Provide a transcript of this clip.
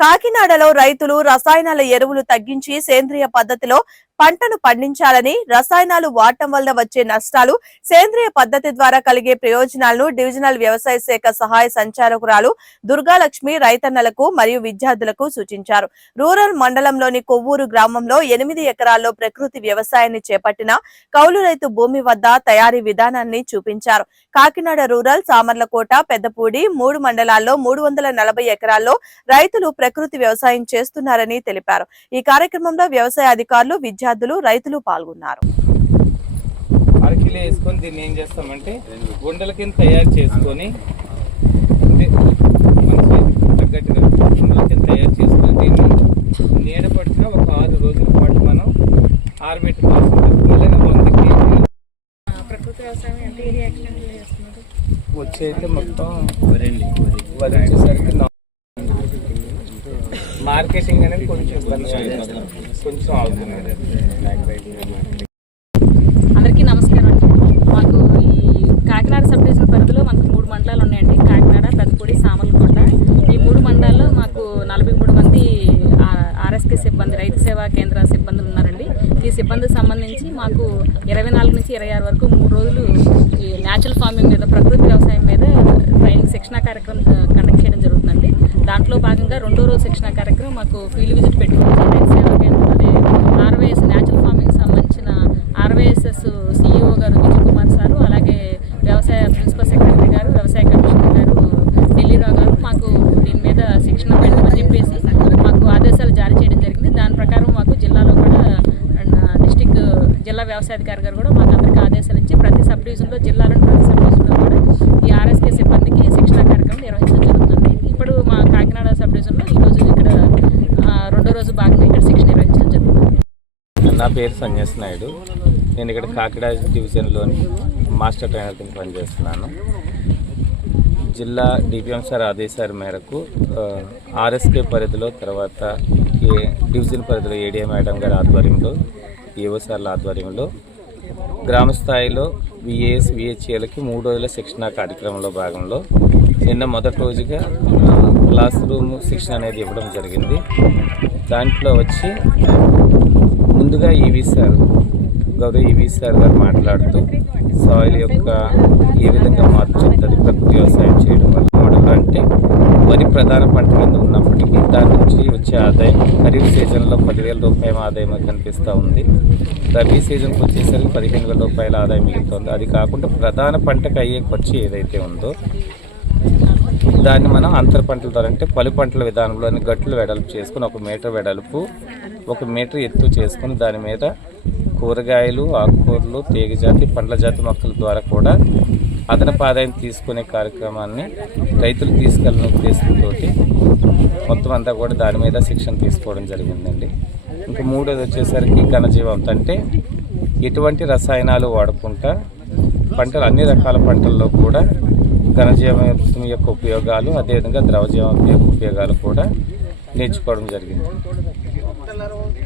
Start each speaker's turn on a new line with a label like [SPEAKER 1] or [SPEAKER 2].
[SPEAKER 1] కాకినాడలో రైతులు రసాయనాల ఎరువులు తగ్గించి సేంద్రియ పద్ధతిలో పంటను పండించాలని రసాయనాలు వాడటం వల్ల వచ్చే నష్టాలు సేంద్రియ పద్ధతి ద్వారా కలిగే ప్రయోజనాలను డివిజనల్ వ్యవసాయ శాఖ సహాయ సంచాలకురాలు దుర్గాలక్ష్మి రైతన్నలకు మరియు విద్యార్థులకు సూచించారు. రూరల్ మండలంలోని కొవ్వూరు గ్రామంలో ఎనిమిది ఎకరాల్లో ప్రకృతి వ్యవసాయాన్ని చేపట్టిన కౌలు రైతు భూమి వద్ద తయారీ విధానాన్ని చూపించారు. కాకినాడ రూరల్ సామర్లకోట పెద్దపూడి మూడు మండలాల్లో మూడు వందల నలభై ఎకరాల్లో రైతులు ప్రకృతి వ్యవసాయం చేస్తున్నారని తెలిపారు. ఈ కార్యక్రమంలో వ్యవసాయ అధికారులు విద్యార్థులు రైతులు పాల్గొన్నారు.
[SPEAKER 2] అరకిలో వేసుకొని దీన్ని ఏం చేస్తామంటే గుండెల కింద తయారు చేసుకొని తగ్గట్టుగా గుండెల కింద తయారు చేసుకొని దీన్ని నీడ పట్టిన ఒక ఆరు రోజుల పాటు మనం ఆరబెట్టుకోవాల్సి వంద కేజీలు
[SPEAKER 3] ప్రకృతి వ్యవసాయం
[SPEAKER 2] వచ్చి అయితే మొత్తం వరి వచ్చేసరికి నా- మార్కెటింగ్ అనేది కొంచెం ఇబ్బంది కొంచెం అవుతుంది
[SPEAKER 3] అందరికీ నమస్కారం అండి మాకు ఈ కాకినాడ సబ్ డివిజన్ పరిధిలో మనకు మూడు మండలాలు ఉన్నాయండి కాకినాడ పెద్దపూడి సామలకోట ఈ మూడు మండలాల్లో మాకు నలభై మూడు మంది ఆర్ఎస్కే సిబ్బంది రైతు సేవా కేంద్ర సిబ్బందులు ఉన్నారండి ఈ సిబ్బందికి సంబంధించి మాకు ఇరవై నాలుగు నుంచి ఇరవై ఆరు వరకు మూడు రోజులు ఈ న్యాచురల్ ఫార్మింగ్ మీద ప్రకృతి వ్యవసాయం మీద ట్రైనింగ్ శిక్షణ కార్యక్రమం కండక్ట్ చేయడం జరుగుతుందండి. దాంట్లో భాగంగా రెండో రోజు శిక్షణ కార్యక్రమం మాకు ఫీల్డ్ విజిట్ పెట్టుకుంటే సేవా కేంద్రం అదే ఆర్వైఎస్ న్యాచురల్ ఫార్మింగ్ సంబంధించిన ఆర్వైఎస్ఎస్ సిఇఓ గారు విజయ్ కుమార్ సారు అలాగే వ్యవసాయ ప్రిన్సిపల్ సెక్రటరీ గారు వ్యవసాయ కమిషనర్ గారు ఢిల్లీరావు గారు మాకు దీని మీద శిక్షణ పెట్టమని చెప్పేసి మాకు ఆదేశాలు జారీ చేయడం జరిగింది దాని ప్రకారం మాకు జిల్లాలో కూడా డిస్టిక్ జిల్లా వ్యవసాయాధికారి గారు కూడా మాకు అందరికీ ఆదేశాలు ఇచ్చి ప్రతి సబ్ డివిజన్లో జిల్లాలోని ప్రతి సబ్ డివిజన్లో కూడా ఈ ఆర్ఎస్కే సిబ్బందికి శిక్షణ కార్యక్రమం నిర్వహించడం జరుగుతుంది. ఇప్పుడు మా కాకినాడ సబ్ డివిజన్లో ఈరోజు ఇక్కడ రెండో రోజు భాగంగా ఇక్కడ శిక్షణ నిర్వహించడం జరుగుతుంది.
[SPEAKER 2] నా పేరు సన్యాసి నాయుడు. నేను ఇక్కడ కాకినాడ డివిజన్లోని మాస్టర్ ట్రైనర్ కింద పనిచేస్తున్నాను. జిల్లా డిపిఎం సార్ ఆదేశాల మేరకు ఆర్ఎస్కే పరిధిలో తర్వాత ఏ డివిజన్ పరిధిలో ఏడిఏ మేడం గారి ఆధ్వర్యంలో ఏఓసార్ల ఆధ్వర్యంలో గ్రామ స్థాయిలో విఏఎస్ విహెచ్ఏలకి మూడు రోజుల శిక్షణ కార్యక్రమంలో భాగంలో నిన్న మొదటి రోజుగా క్లాస్ రూమ్ శిక్షణ అనేది ఇవ్వడం జరిగింది. దాంట్లో వచ్చి ముందుగా ఈవీ సార్ గౌరవ ఈవీ సార్ గారు మాట్లాడుతూ సాయిల్ యొక్క ఏ విధంగా మార్పు చెందుతుంది ప్రకృతి వ్యవసాయం చేయడం వల్ల మోడల్ అంటే వరి ప్రధాన పంట కింద మనకి దాని నుంచి వచ్చే ఆదాయం ఖరీఫ్ సీజన్లో పదివేల రూపాయల ఆదాయం కనిపిస్తూ ఉంది. రబీ సీజన్కి వచ్చేసరికి పదిహేను వేల రూపాయల ఆదాయం మిగులుతుంది. అది కాకుండా ప్రధాన పంటకు అయ్యే ఖర్చు ఏదైతే ఉందో దాన్ని మనం అంతర పంటల ద్వారా అంటే పలు పంటల విధానంలోని గట్లు వెడల్పు చేసుకుని ఒక మీటర్ వెడల్పు ఒక మీటర్ ఎత్తు చేసుకుని దాని మీద కూరగాయలు ఆకుకూరలు తీగ జాతి పండ్ల జాతి మొక్కల ద్వారా కూడా అదనపు ఆదాయం తీసుకునే కార్యక్రమాన్ని రైతులు తీసుకెళ్ళిన ఉద్దేశంతో మొత్తం అంతా కూడా దాని మీద శిక్షణ తీసుకోవడం జరిగిందండి. ఇంకా మూడోది వచ్చేసరికి ఘనజీవంత అంటే ఎటువంటి రసాయనాలు వాడకుండా పంటలు అన్ని రకాల పంటల్లో కూడా ఘనజీవం యొక్క ఉపయోగాలు అదేవిధంగా ద్రవజీవం యొక్క ఉపయోగాలు కూడా నేర్చుకోవడం జరిగింది.